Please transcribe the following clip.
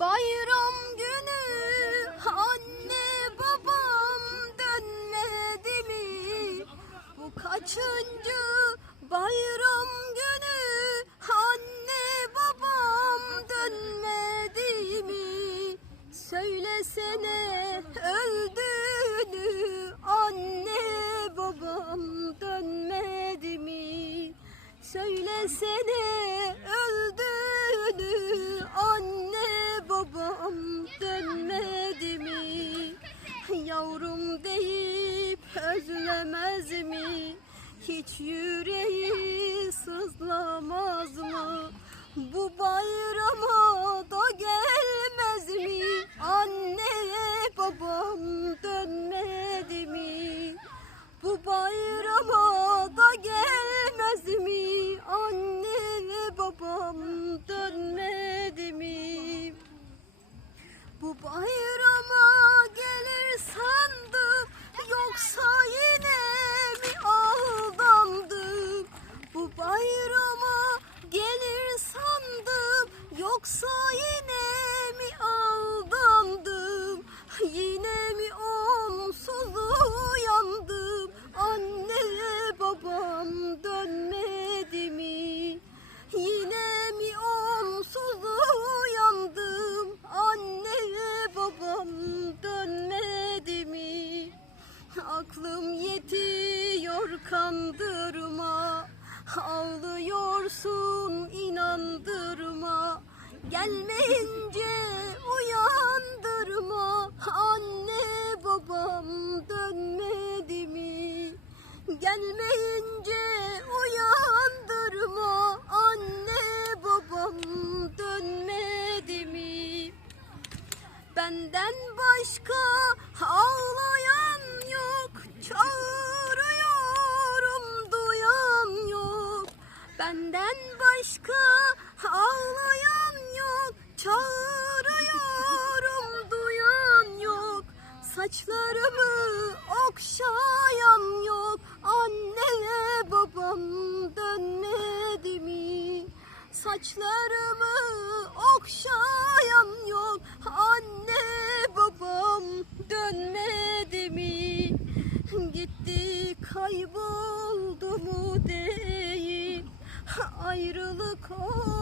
Bayram günü anne babam dönmedi mi? Bu kaçıncı bayram günü anne babam dönmedi mi? Söylesene öldüğünü anne babam dönmedi mi? Söylesene Hiç yüreği yine mi aldandım? Yine mi onsuz uyandım? Anne babam dönmedi mi? Yine mi onsuz uyandım? Anne babam dönmedi mi? Aklım yetiyor kandırma Ağlıyorsun inandırma Gelmeyince uyandırma Anne babam dönmedi mi? Gelmeyince uyandırma Anne babam dönmedi mi? Benden başka ağlayan yok Çağırıyorum Saçlarımı okşayan yok Anneye babam dönmedi mi? Saçlarımı okşayan yok Anne babam dönmedi mi? Gitti kayboldu mu değil Ayrılık oldu